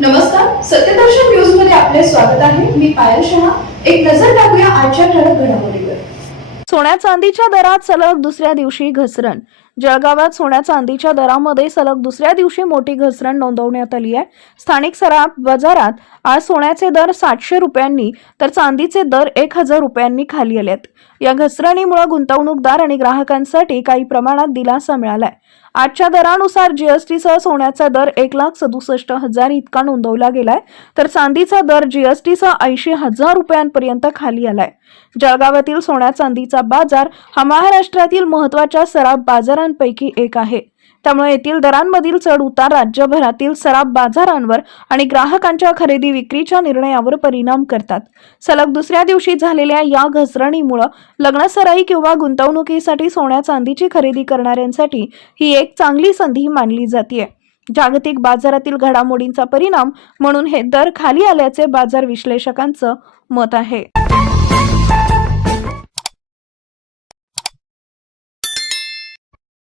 नमस्कार, सत्यदर्शन न्यूज मध्ये आपले स्वागत आहे। मी पायल शहा। एक नजर टाकूया आजच्या ठळक घडामोडीवर। सोन्या चांदीच्या दरात सलग दुसऱ्या दिवशी घसरण। जळगावात सोन्या चांदीच्या दरामध्ये सलग दुसऱ्या दिवशी मोठी घसरण नोंदवण्यात आली आहे। स्थानिक सराफ बाजारात आज सोन्याचे दर 700 रुपयांनी तर चांदीचे दर 1000 रुपयांनी खाली आलेत। या घसरणीमुळे गुंतवणूकदार आणि ग्राहकांसाठी काही प्रमाणात दिलासा मिळालाय। आजच्या दरानुसार जीएसटी सह सोन्याचा दर 1,67,000 इतका नोंदवला गेलाय, तर चांदीचा दर जीएसटी सह 80,000 रुपयांपर्यंत खाली आलाय। जळगावातील सोन्या चांदीचा बाजार हा महाराष्ट्रातील महत्त्वाच्या सराफ बाजारांपैकी एक आहे। त्यामुळे येथील दरांमधील चढ उतार राज्यभरातील सराफ बाजारांवर आणि ग्राहकांच्या खरेदी विक्रीच्या निर्णयावर परिणाम करतात। सलग दुसऱ्या दिवशी झालेल्या या घसरणीमुळे लग्नसराई किंवा गुंतवणुकीसाठी सोन्या चांदीची खरेदी करणाऱ्यांसाठी ही एक चांगली संधी मानली जाते। जागतिक बाजारातील घडामोडींचा परिणाम म्हणून हे दर खाली आल्याचे बाजार विश्लेषकांचं मत आहे।